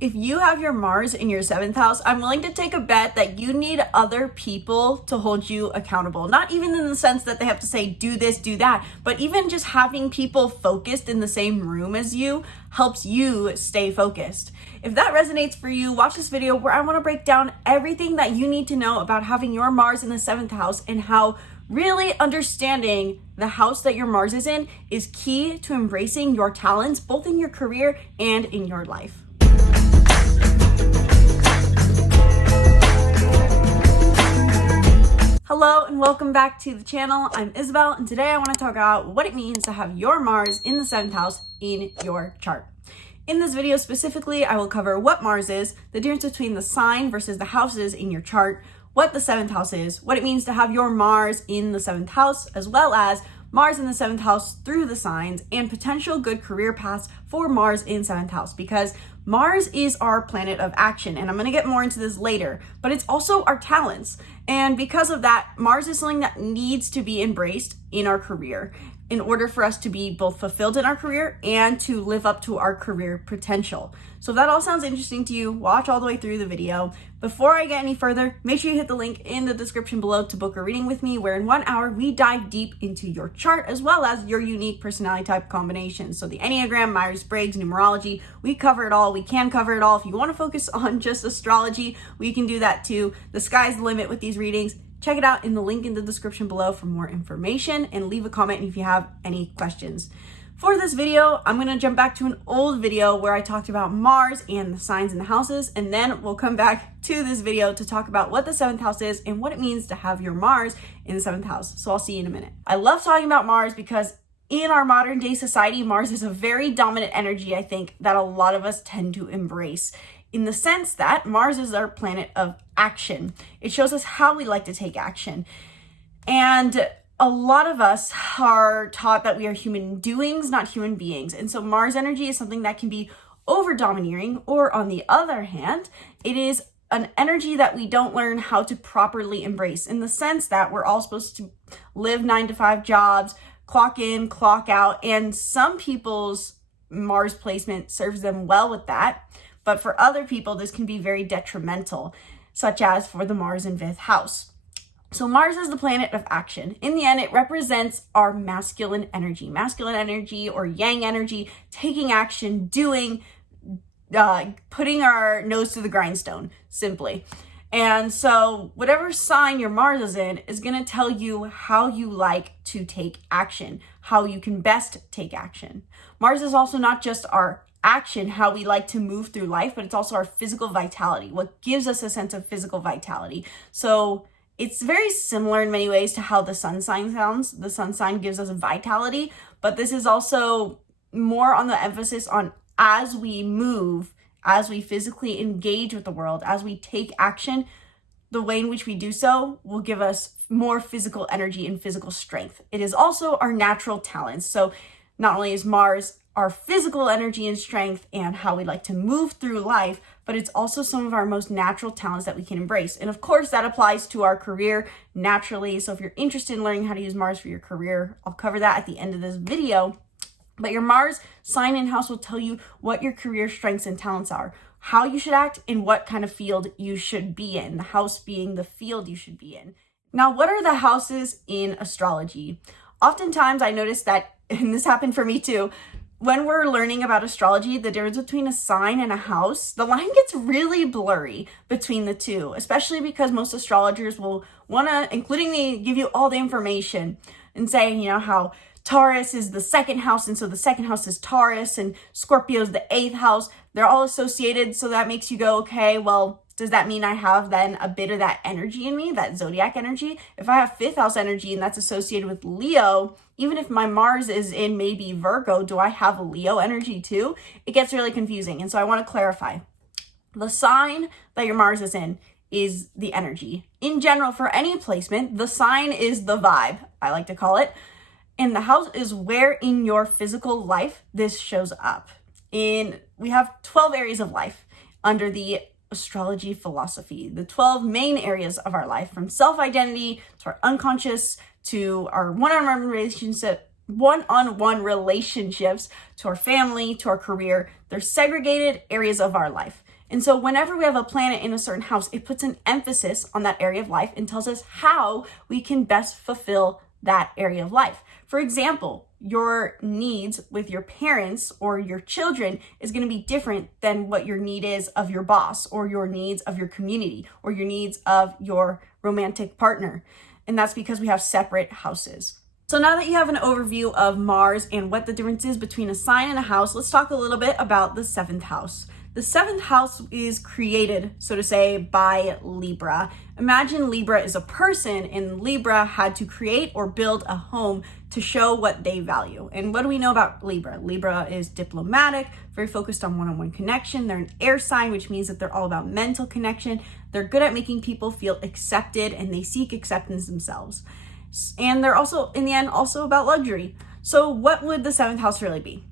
If you have your Mars in your 7th house, I'm willing to take a bet that you need other people to hold you accountable. Not even in the sense that they have to say, do this, do that, but even just having people focused in the same room as you helps you stay focused. If that resonates for you, watch this video where I want to break down everything that you need to know about having your Mars in the 7th house and how really understanding the house that your Mars is in is key to embracing your talents, both in your career and in your life. Hello and welcome back to the channel. I'm Isabel and today I want to talk about what it means to have your Mars in the 7th house in your chart. In this video specifically, I will cover what Mars is, the difference between the sign versus the houses in your chart, what the 7th house is, what it means to have your Mars in the 7th house, as well as Mars in the 7th house through the signs and potential good career paths for Mars in 7th house, because Mars is our planet of action, and I'm going to get more into this later, but it's also our talents. And because of that, Mars is something that needs to be embraced in our career in order for us to be both fulfilled in our career and to live up to our career potential. So if that all sounds interesting to you, watch all the way through the video. Before I get any further, make sure you hit the link in the description below to book a reading with me, where in 1 hour we dive deep into your chart as well as your unique personality type combinations. So the Enneagram, Myers-Briggs, numerology, we cover it all. We can cover it all. If you want to focus on just astrology, we can do that too. The sky's the limit with these readings. Check it out in the link in the description below for more information, and leave a comment if you have any questions. For this video, I'm going to jump back to an old video where I talked about Mars and the signs and the houses, and then we'll come back to this video to talk about what the 7th house is and what it means to have your Mars in the 7th house. So I'll see you in a minute. I love talking about Mars because in our modern day society, Mars is a very dominant energy, I think, that a lot of us tend to embrace, in the sense that Mars is our planet of action. It shows us how we like to take action. And a lot of us are taught that we are human doings, not human beings. And so Mars energy is something that can be over domineering, or on the other hand, it is an energy that we don't learn how to properly embrace, in the sense that we're all supposed to live 9-to-5 jobs, clock in, clock out, and some people's Mars placement serves them well with that. But for other people, this can be very detrimental, such as for the Mars in 5th house. So Mars is the planet of action. In the end, it represents our masculine energy or yang energy, taking action, doing, putting our nose to the grindstone, simply. And so whatever sign your Mars is in is going to tell you how you like to take action, how you can best take action. Mars is also not just our action, how we like to move through life, but it's also our physical vitality, what gives us a sense of physical vitality. So it's very similar in many ways to how the sun sign sounds. The sun sign gives us vitality, but this is also more on the emphasis on as we move, as we physically engage with the world, as we take action, the way in which we do so will give us more physical energy and physical strength. It is also our natural talents. So not only is Mars our physical energy and strength and how we like to move through life, but it's also some of our most natural talents that we can embrace. And of course, that applies to our career naturally. So if you're interested in learning how to use Mars for your career, I'll cover that at the end of this video. But your Mars sign and house will tell you what your career strengths and talents are, how you should act, and what kind of field you should be in, the house being the field you should be in. Now, what are the houses in astrology? Oftentimes I notice that, and this happened for me too, when we're learning about astrology, the difference between a sign and a house, the line gets really blurry between the two, especially because most astrologers will want to, including me, give you all the information and say, you know, how Taurus is the 2nd house, and so the 2nd house is Taurus, and Scorpio is the 8th house. They're all associated, so that makes you go, okay, well, does that mean I have then a bit of that energy in me, that zodiac energy? If I have 5th house energy and that's associated with Leo, even if my Mars is in maybe Virgo, do I have a Leo energy too? It gets really confusing. And so I want to clarify. The sign that your Mars is in is the energy. In general, for any placement, the sign is the vibe, I like to call it. And the house is where in your physical life this shows up. We have 12 areas of life under the astrology philosophy, the 12 main areas of our life, from self-identity to our unconscious to our one-on-one relationships to our family to our career. They're segregated areas of our life. And so whenever we have a planet in a certain house, it puts an emphasis on that area of life and tells us how we can best fulfill that area of life. For example, your needs with your parents or your children is going to be different than what your need is of your boss, or your needs of your community, or your needs of your romantic partner. And that's because we have separate houses. So now that you have an overview of Mars and what the difference is between a sign and a house, let's talk a little bit about the 7th house. The 7th house is created, so to say, by Libra. Imagine Libra is a person, and Libra had to create or build a home to show what they value. And what do we know about Libra? Libra is diplomatic, very focused on one-on-one connection. They're an air sign, which means that they're all about mental connection. They're good at making people feel accepted, and they seek acceptance themselves. And they're also, in the end, also about luxury. So what would the 7th house really be?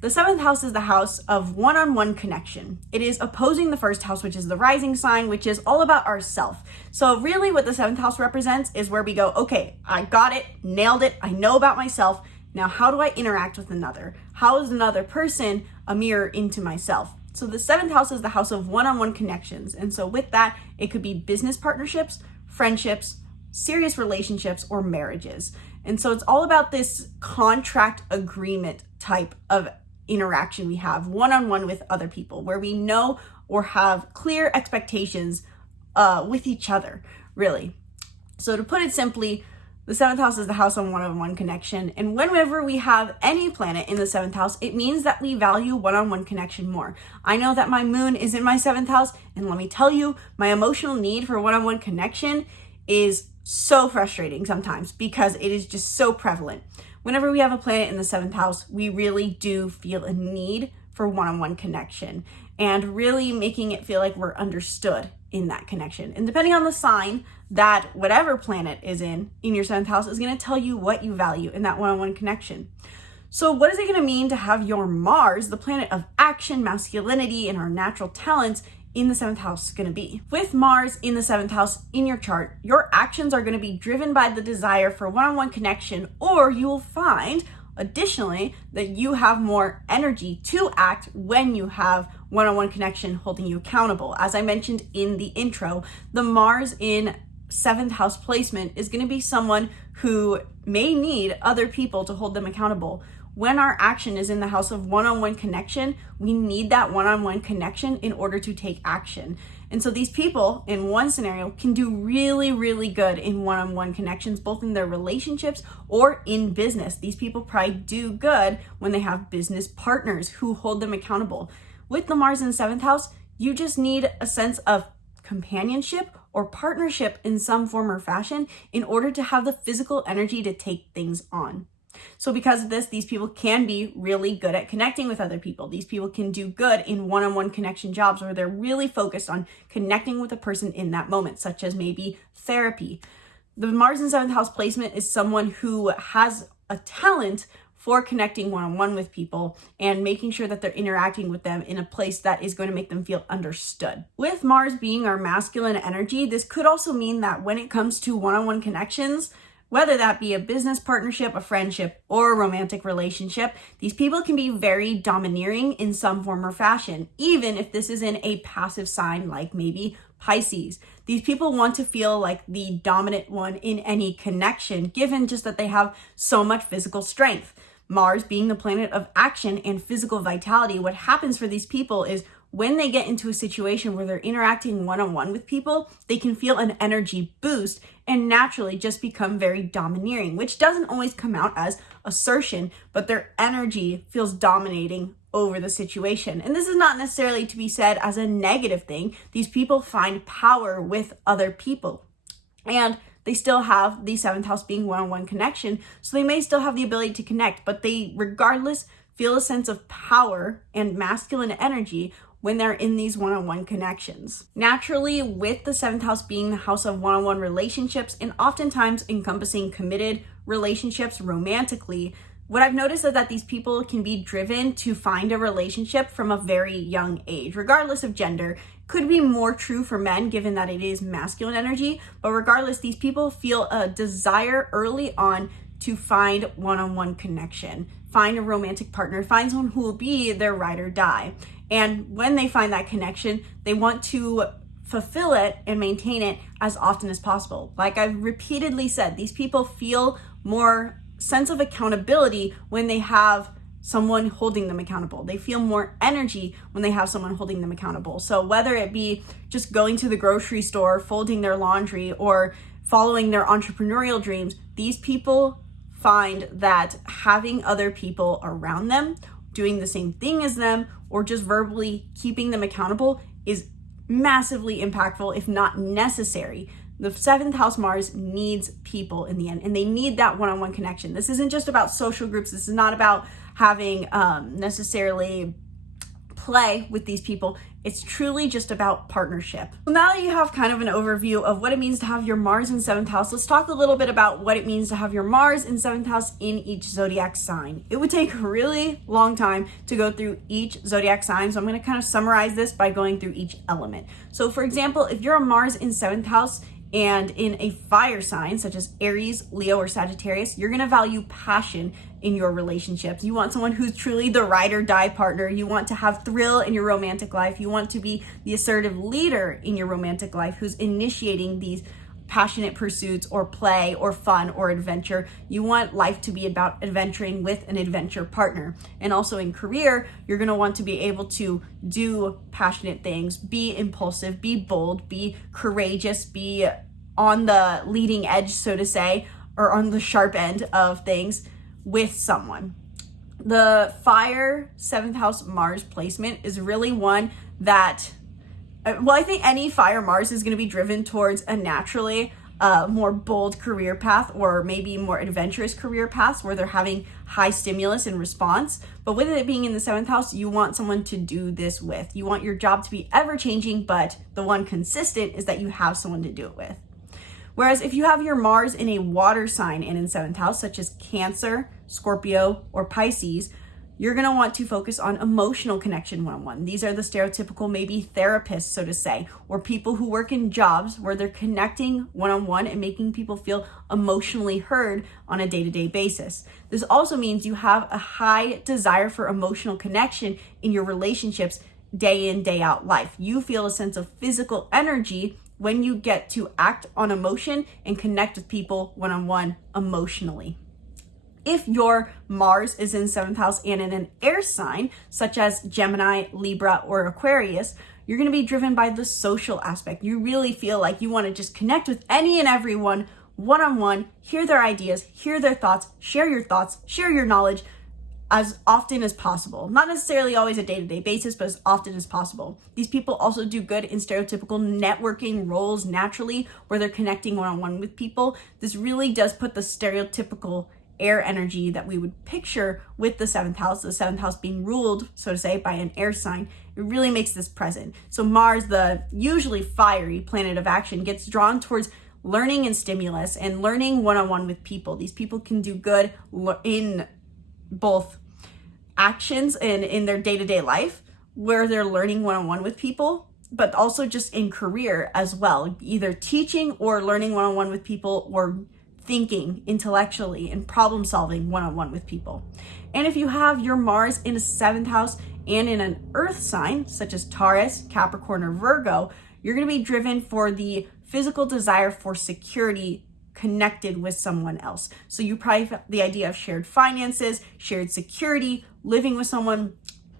The 7th house is the house of one-on-one connection. It is opposing the 1st house, which is the rising sign, which is all about ourself. So really what the 7th house represents is where we go, okay, I got it, nailed it, I know about myself. Now, how do I interact with another? How is another person a mirror into myself? So the 7th house is the house of one-on-one connections. And so with that, it could be business partnerships, friendships, serious relationships, or marriages. And so it's all about this contract agreement type of interaction we have one-on-one with other people, where we know or have clear expectations with each other, really. So to put it simply, the 7th house is the house on one-on-one connection. And whenever we have any planet in the 7th house, it means that we value one-on-one connection more. I know that my moon is in my 7th house, and let me tell you, my emotional need for one-on-one connection is so frustrating sometimes because it is just so prevalent. Whenever we have a planet in the 7th house, we really do feel a need for one-on-one connection and really making it feel like we're understood in that connection. And depending on the sign, that whatever planet is in your 7th house is going to tell you what you value in that one-on-one connection. So what is it going to mean to have your Mars, the planet of action, masculinity, and our natural talents, in the 7th house going to be? With Mars in the 7th house in your chart, your actions are going to be driven by the desire for one-on-one connection, or you will find additionally that you have more energy to act when you have one-on-one connection holding you accountable. As I mentioned in the intro, the Mars in 7th house placement is going to be someone who may need other people to hold them accountable. When our action is in the house of one-on-one connection, we need that one-on-one connection in order to take action. And so these people in one scenario can do really, really good in one-on-one connections, both in their relationships or in business. These people probably do good when they have business partners who hold them accountable. With the Mars in the 7th house, you just need a sense of companionship or partnership in some form or fashion in order to have the physical energy to take things on. So because of this, these people can be really good at connecting with other people. These people can do good in one-on-one connection jobs where they're really focused on connecting with a person in that moment, such as maybe therapy. The Mars in 7th house placement is someone who has a talent for connecting one-on-one with people and making sure that they're interacting with them in a place that is going to make them feel understood. With Mars being our masculine energy, this could also mean that when it comes to one-on-one connections, whether that be a business partnership, a friendship, or a romantic relationship, these people can be very domineering in some form or fashion, even if this is in a passive sign like maybe Pisces. These people want to feel like the dominant one in any connection, given just that they have so much physical strength. Mars being the planet of action and physical vitality, what happens for these people is when they get into a situation where they're interacting one-on-one with people, they can feel an energy boost and naturally just become very domineering, which doesn't always come out as assertion, but their energy feels dominating over the situation. And this is not necessarily to be said as a negative thing. These people find power with other people. And they still have the 7th house being one-on-one connection, so they may still have the ability to connect, but they regardless feel a sense of power and masculine energy when they're in these one-on-one connections. Naturally, with the 7th house being the house of one-on-one relationships and oftentimes encompassing committed relationships romantically, what I've noticed is that these people can be driven to find a relationship from a very young age, regardless of gender. Could be more true for men given that it is masculine energy, but regardless, these people feel a desire early on to find one-on-one connection, find a romantic partner, find someone who will be their ride or die. And when they find that connection, they want to fulfill it and maintain it as often as possible. Like I've repeatedly said, these people feel more sense of accountability when they have someone holding them accountable. They feel more energy when they have someone holding them accountable. So whether it be just going to the grocery store, folding their laundry, or following their entrepreneurial dreams, these people find that having other people around them doing the same thing as them, or just verbally keeping them accountable, is massively impactful, if not necessary. The 7th house Mars needs people in the end, and they need that one-on-one connection. This isn't just about social groups. This is not about having necessarily play with these people. It's truly just about partnership. So now that you have kind of an overview of what it means to have your Mars in 7th house, let's talk a little bit about what it means to have your Mars in 7th house in each zodiac sign. It would take a really long time to go through each zodiac sign, so I'm going to kind of summarize this by going through each element. So for example, if you're a Mars in 7th house and in a fire sign such as Aries, Leo, or Sagittarius, you're going to value passion in your relationships. You want someone who's truly the ride or die partner. You want to have thrill in your romantic life. You want to be the assertive leader in your romantic life who's initiating these passionate pursuits or play or fun or adventure. You want life to be about adventuring with an adventure partner. And also in career, you're going to want to be able to do passionate things, be impulsive, be bold, be courageous, be on the leading edge, so to say, or on the sharp end of things with someone. The fire 7th house Mars placement is really one that, well, I think any fire Mars is going to be driven towards a naturally more bold career path, or maybe more adventurous career paths where they're having high stimulus and response. But with it being in the 7th house, you want someone to do this with. You want your job to be ever changing, but the one consistent is that you have someone to do it with. Whereas if you have your Mars in a water sign and in 7th house, such as Cancer, Scorpio, or Pisces, you're going to want to focus on emotional connection one-on-one. These are the stereotypical maybe therapists, so to say, or people who work in jobs where they're connecting one-on-one and making people feel emotionally heard on a day-to-day basis. This also means you have a high desire for emotional connection in your relationships day in, day out life. You feel a sense of physical energy when you get to act on emotion and connect with people one-on-one emotionally. If your Mars is in 7th house and in an air sign, such as Gemini, Libra, or Aquarius, you're going to be driven by the social aspect. You really feel like you want to just connect with any and everyone one-on-one, hear their ideas, hear their thoughts, share your knowledge as often as possible. Not necessarily always a day-to-day basis, but as often as possible. These people also do good in stereotypical networking roles naturally, where they're connecting one-on-one with people. This really does put the stereotypical air energy that we would picture with the 7th house, the 7th house being ruled, so to say, by an air sign. It really makes this present. So Mars, the usually fiery planet of action, gets drawn towards learning and stimulus and learning one-on-one with people. These people can do good in both actions and in their day-to-day life, where they're learning one-on-one with people, but also just in career as well, either teaching or learning one-on-one with people, or thinking intellectually and problem solving one-on-one with people. And if you have your Mars in a 7th house and in an earth sign, such as Taurus, Capricorn, or Virgo, you're going to be driven for the physical desire for security connected with someone else. So you probably have the idea of shared finances, shared security, living with someone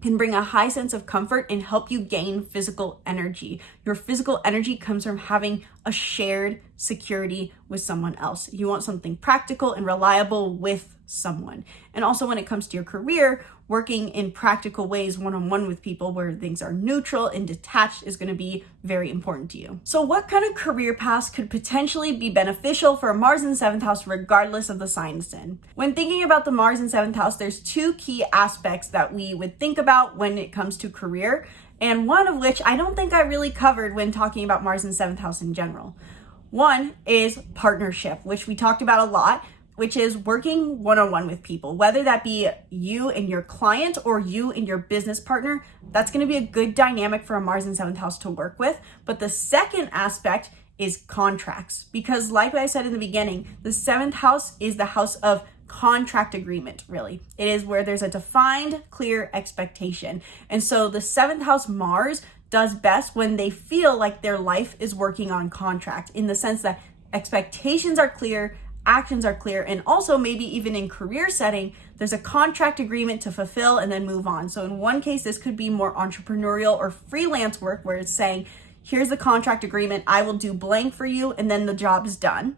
can bring a high sense of comfort and help you gain physical energy. Your physical energy comes from having a shared security with someone else. You want something practical and reliable with someone. And also when it comes to your career, working in practical ways one-on-one with people where things are neutral and detached is going to be very important to you. So what kind of career paths could potentially be beneficial for a Mars in 7th house regardless of the sign it's in? When thinking about the Mars in 7th house, there's two key aspects that we would think about when it comes to career, and one of which I don't think I really covered when talking about Mars in 7th house in general. One is partnership, which we talked about a lot, which is working one-on-one with people, whether that be you and your client or you and your business partner. That's going to be a good dynamic for a Mars in 7th house to work with. But the second aspect is contracts, because like I said in the beginning, the 7th house is the house of contract agreement, really. It is where there's a defined, clear expectation. And so the 7th house Mars does best when they feel like their life is working on contract, in the sense that expectations are clear, actions are clear, and also maybe even in career setting, there's a contract agreement to fulfill and then move on. So in one case, this could be more entrepreneurial or freelance work where it's saying, here's the contract agreement, I will do blank for you, and then the job is done.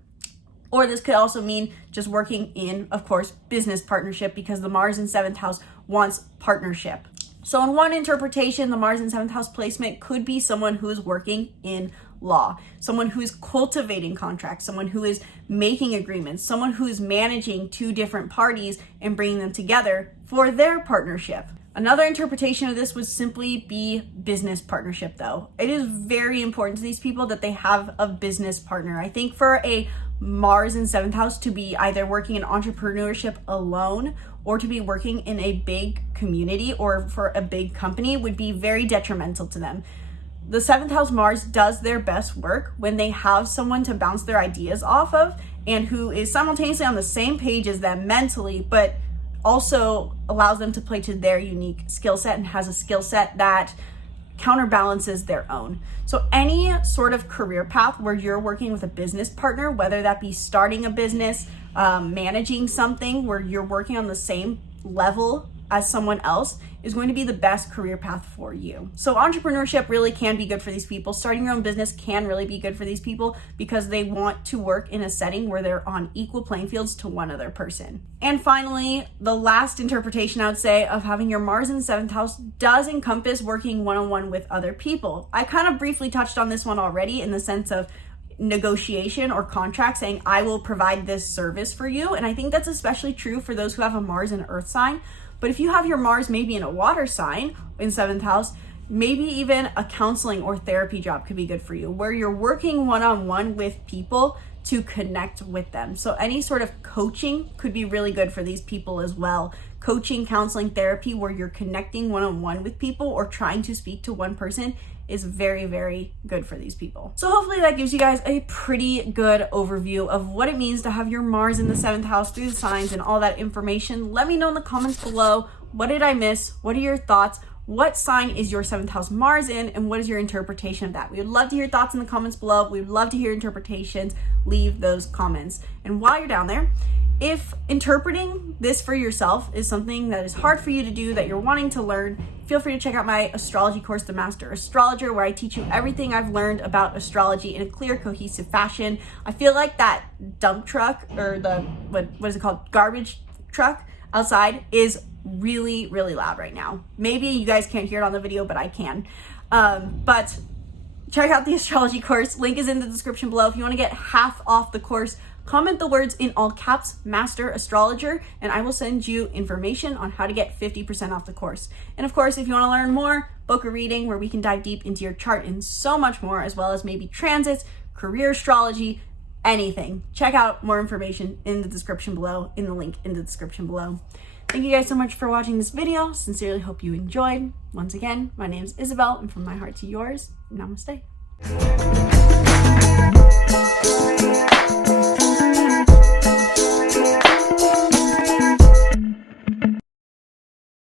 Or this could also mean just working in, of course, business partnership, because the Mars in 7th house wants partnership. So in one interpretation, the Mars in 7th house placement could be someone who is working in law, someone who is cultivating contracts, someone who is making agreements, someone who is managing 2 different parties and bringing them together for their partnership. Another interpretation of this would simply be business partnership, though. It is very important to these people that they have a business partner. I think for a Mars in 7th house to be either working in entrepreneurship alone or to be working in a big community or for a big company would be very detrimental to them. The 7th house Mars does their best work when they have someone to bounce their ideas off of and who is simultaneously on the same page as them mentally, but also allows them to play to their unique skill set and has a skill set that counterbalances their own. So any sort of career path where you're working with a business partner, whether that be starting a business, managing something where you're working on the same level as someone else, is going to be the best career path for you. So entrepreneurship really can be good for these people. Starting your own business can really be good for these people because they want to work in a setting where they're on equal playing fields to one other person. And finally, the last interpretation I would say of having your Mars in the 7th house does encompass working one-on-one with other people. I kind of briefly touched on this one already in the sense of negotiation or contract, saying I will provide this service for you. And I think that's especially true for those who have a Mars and Earth sign. But if you have your Mars maybe in a water sign in 7th house, maybe even a counseling or therapy job could be good for you, where you're working one-on-one with people to connect with them. So any sort of coaching could be really good for these people as well. Coaching, counseling, therapy, where you're connecting one-on-one with people or trying to speak to one person is very, very good for these people. So hopefully that gives you guys a pretty good overview of what it means to have your Mars in the 7th house through the signs and all that information. Let me know in the comments below, what did I miss? What are your thoughts? What sign is your 7th house Mars in, and what is your interpretation of that? We would love to hear thoughts in the comments below. We would love to hear interpretations. Leave those comments. And while you're down there, if interpreting this for yourself is something that is hard for you to do, that you're wanting to learn, feel free to check out my astrology course, The Master Astrologer, where I teach you everything I've learned about astrology in a clear, cohesive fashion. I feel like that dump truck, or the, what is it called? Garbage truck outside is really, really loud right now. Maybe you guys can't hear it on the video, but I can. But check out the astrology course. Link is in the description below. If you want to get half off the course, comment the words in all caps, Master Astrologer, and I will send you information on how to get 50% off the course. And of course, if you want to learn more, book a reading where we can dive deep into your chart and so much more, as well as maybe transits, career astrology, anything. Check out more information in the description below, in the link in the description below. Thank you guys so much for watching this video. Sincerely hope you enjoyed. Once again, my name is Isabel, and from my heart to yours, namaste.